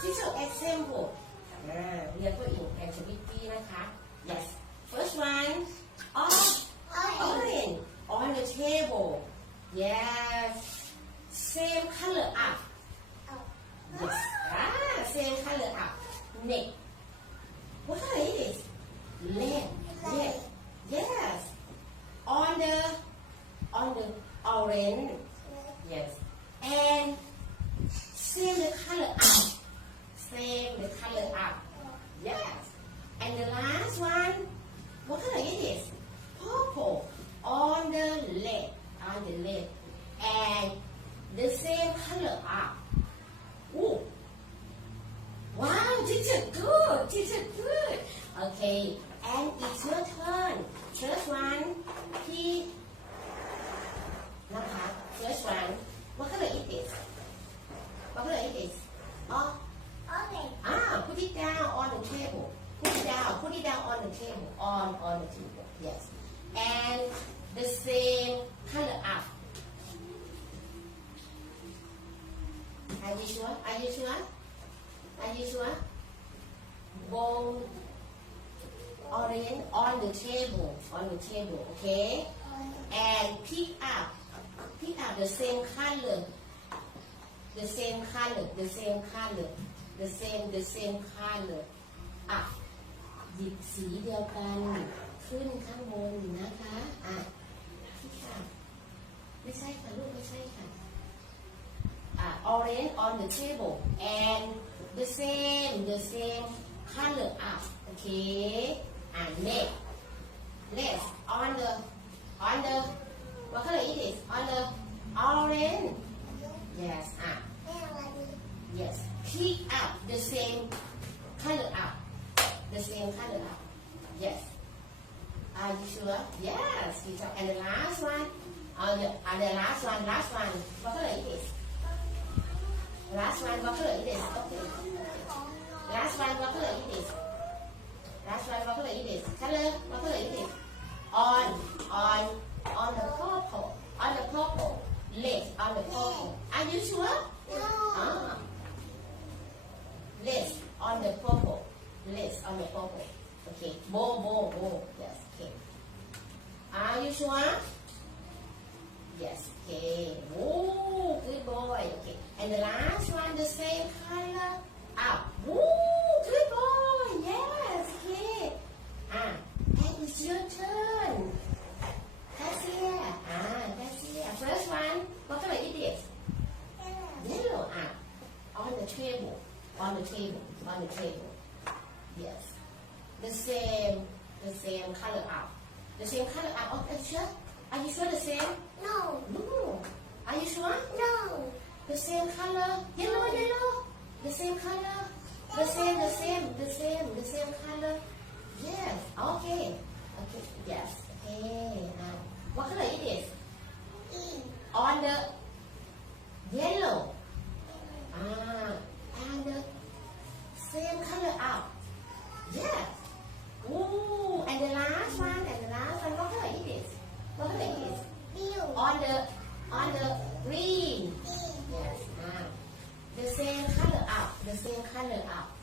teacher example อ่าเรียนตัว in activity นะคะ yes first one of orange on the table yes same color up yes ah same color up neck what is leg leg yes on the on the orange eight. And it's your turn. First one, P. Napa. First one. What color is this? What color is this? Oh. Okay. Ah, put it down on the table. Put it down. Put it down on the table. On on the table. Yes. And the same color up. Are you sure? Are you sure? Are you sure? Bold. Orange on the table. On the table. Okay. And pick up. Pick up the same color. The same color. The same color. The same the same color อะหยิบสีเดียวกันขึ้นข้างบนนะคะอะที่ค่ะไม่ใช่ค่ะลูกไม่ใช่ค่ะอะ orange on the table and the same the same color up okay and left. Left on the on the what color it is? On the orange. Yes, Ah. Yes. Keep up the same color up. The same color up. Yes. Are you sure? Yes. You talk. And the last one. On the on the last one, last one. What color it is? Last one, what color it is? Okay. Last one, one, what color it is? Color, what color it is? On, on, on the purple. On the purple. Left, on the purple. Are you sure? No. Ah. Less on the purple. Less on the purple. Okay. Bow, bow, bow. Yes. Okay. Are you sure? Yes. Okay. Woo. Good boy. Okay. And the last one, the same color. Up. Woo. Good boy. Yes. Okay. Ah. And it's your turn. That's here. Ah. That's here. First one. What color it is? Yellow. Ah. On the table. On the table. On the table. Yes. The same. The same color up. The same color up. Are you sure? Are you sure the same? No. No. Are you sure? No. The same color. Yellow, yellow. The same color. The same, the same, the same, the same color. Yes. Okay. Okay. Yes. 你的声音太冷了。